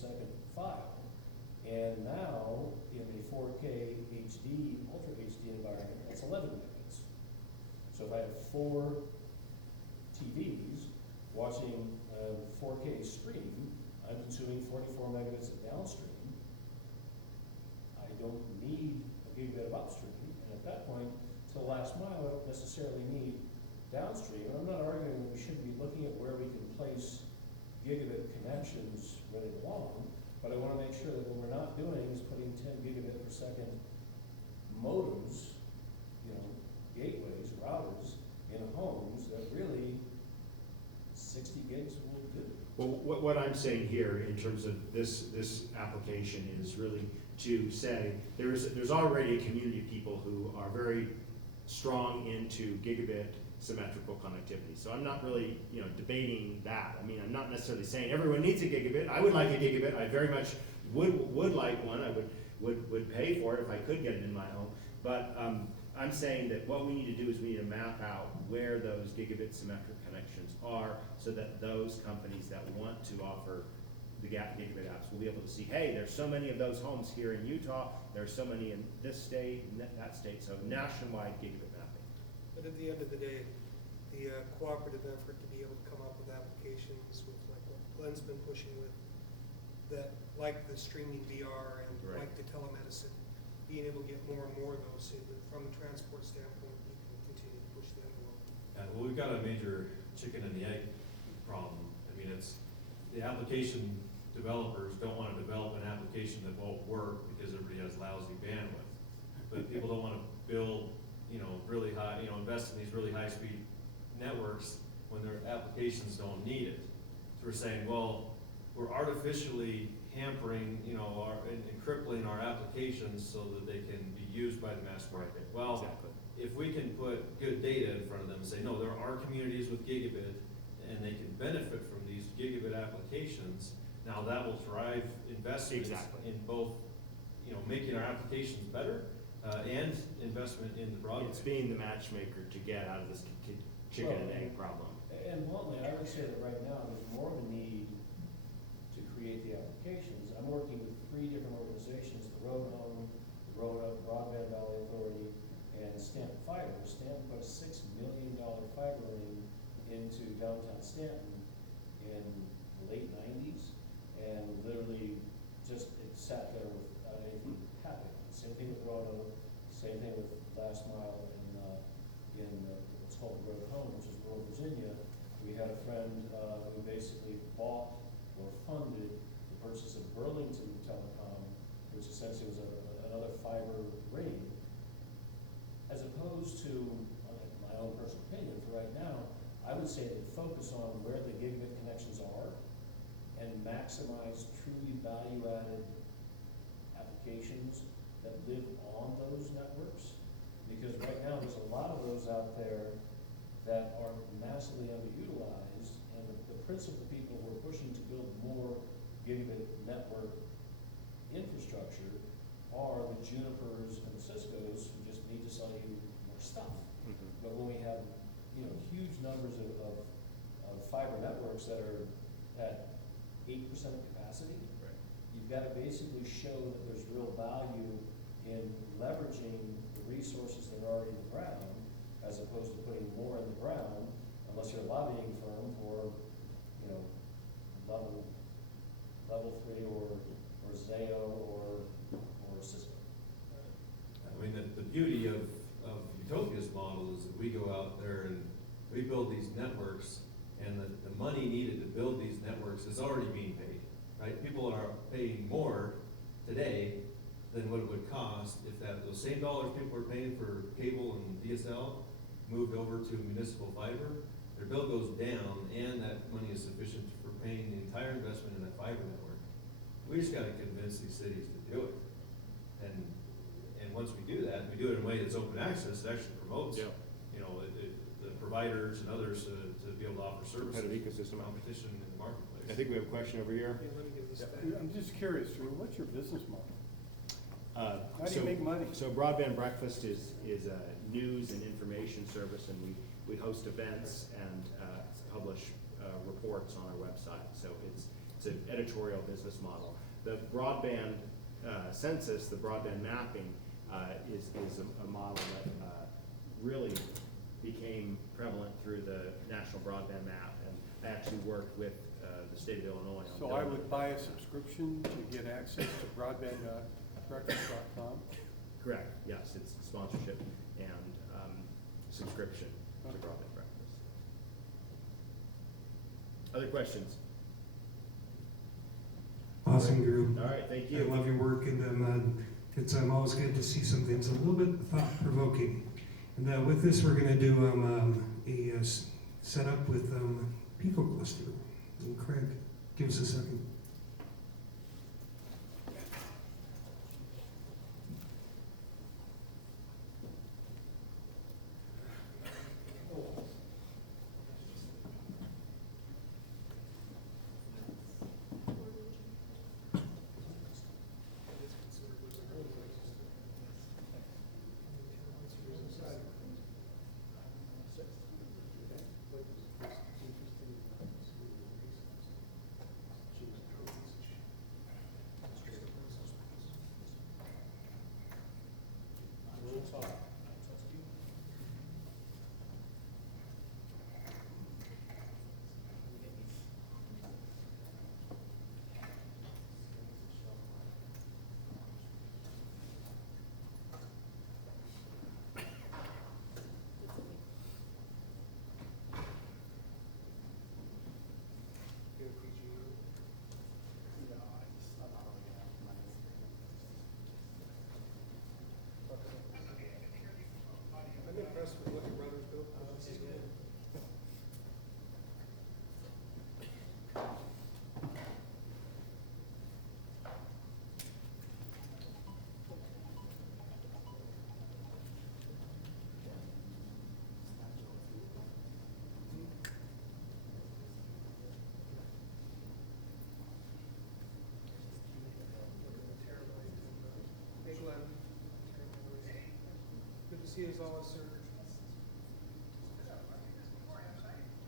second file. And now, in a 4K HD, Ultra HD environment, that's 11 megabits. So if I have 4 TVs watching a 4K stream, I'm consuming 44 megabits of downstream. I don't need a gigabit of upstream, and at that point, to the last mile, I don't necessarily need downstream. And I'm not arguing that we should be looking at where we can place gigabit connections where they belong, but I want to make sure that what we're not doing is putting 10 gigabit per second modems, gateways, routers in homes that really 60 gigs will do. Well, what I'm saying here in terms of this application is really to say there's already a community of people who are very strong into gigabit symmetrical connectivity. So I'm not really debating that. I mean, I'm not necessarily saying everyone needs a gigabit. I would like a gigabit. I very much would like one. I would pay for it if I could get it in my home. But I'm saying that what we need to do is we need to map out where those gigabit symmetric connections are so that those companies that want to offer the gigabit apps will be able to see, hey, there's so many of those homes here in Utah, there's so many in this state, and that state, so nationwide gigabit mapping. But at the end of the day, the cooperative effort to be able to come up with applications with like what Glenn's been pushing with, that like the streaming VR and Right. like the telemedicine, being able to get more and more of those so that from a transport standpoint, we can continue to push the envelope. Well, we've got a major chicken and the egg problem. I mean, it's, the application developers don't want to develop an application that won't work because everybody has lousy bandwidth. But people don't want to build, really high, invest in these really high-speed networks when their applications don't need it. So we're saying, well, we're artificially hampering, and crippling our applications so that they can be used by the mass market. Well, Exactly. if we can put good data in front of them and say, no, there are communities with gigabit and they can benefit from these gigabit applications, now that will drive investments Exactly. in both, making our applications better and investment in the broadband. It's being the matchmaker to get out of this chicken and egg problem. And bluntly, I would say that right now, there's more of a need to create the applications. I'm working with 3 different organizations, the Road Home, the Broadband Valley Authority, and Stanton Fiber. Stanton put a $6 million fiber ring into downtown Stanton in the late 90s, and literally just it sat there without anything happening. Same thing with Road, same thing with Last Mile in what's called Road Home, which is rural Virginia. We had a friend who basically bought or funded the purchase of Burlington Telecom, which essentially was another fiber ring, as opposed to, my own personal opinion, for right now, I would say that focus on where the gigabit connections are and maximize truly value-added applications that live on those networks. Because right now, there's a lot of those out there that are massively underutilized, and the principal people who are pushing to build more gigabit network infrastructure are the Junipers and the Ciscos who just need to sell you more stuff. Mm-hmm. But when we have, huge numbers of fiber networks that are at 8% of capacity, Right. you've got to basically show that there's real value in leveraging the resources that are already in the ground, as opposed to putting more in the ground, unless you're a lobbying firm for, level 3 or Zayo or Cisco. I mean, the beauty of Utopia's model is that we go out there and we build these networks, and the money needed to build these networks is already being paid, right? People are paying more today than what it would cost if those same dollars people are paying for cable and DSL moved over to municipal fiber. Their bill goes down, and that money is sufficient for paying the entire investment in that fiber network. We just got to convince these cities to do it, and once we do that, we do it in a way that's open access. It actually promotes, Yeah. the providers and others to be able to offer services, Competitive ecosystem. competition in the marketplace. I think we have a question over here. Yeah, let me give this back. I'm just curious, what's your business model? How do you So- make money? So Broadband Breakfast is a news and information service, and we host events and publish reports on our website. So it's an editorial business model. The broadband census, the broadband mapping, is a model that really became prevalent through the National Broadband Map, and I actually worked with the state of Illinois on So building I would that. buy a subscription to get access to broadbandrecords.com? Correct, yes, it's sponsorship and subscription to Okay. broadband breakfast. Other questions? Awesome group. All right, thank I you. love your work, and it's always good to see something that's a little bit thought-provoking. And with this, we're going to do a setup with Pico Cluster. And Craig, give us a second. I'm impressed with what your brothers built. Hey Glenn. Good to see you as always, sir.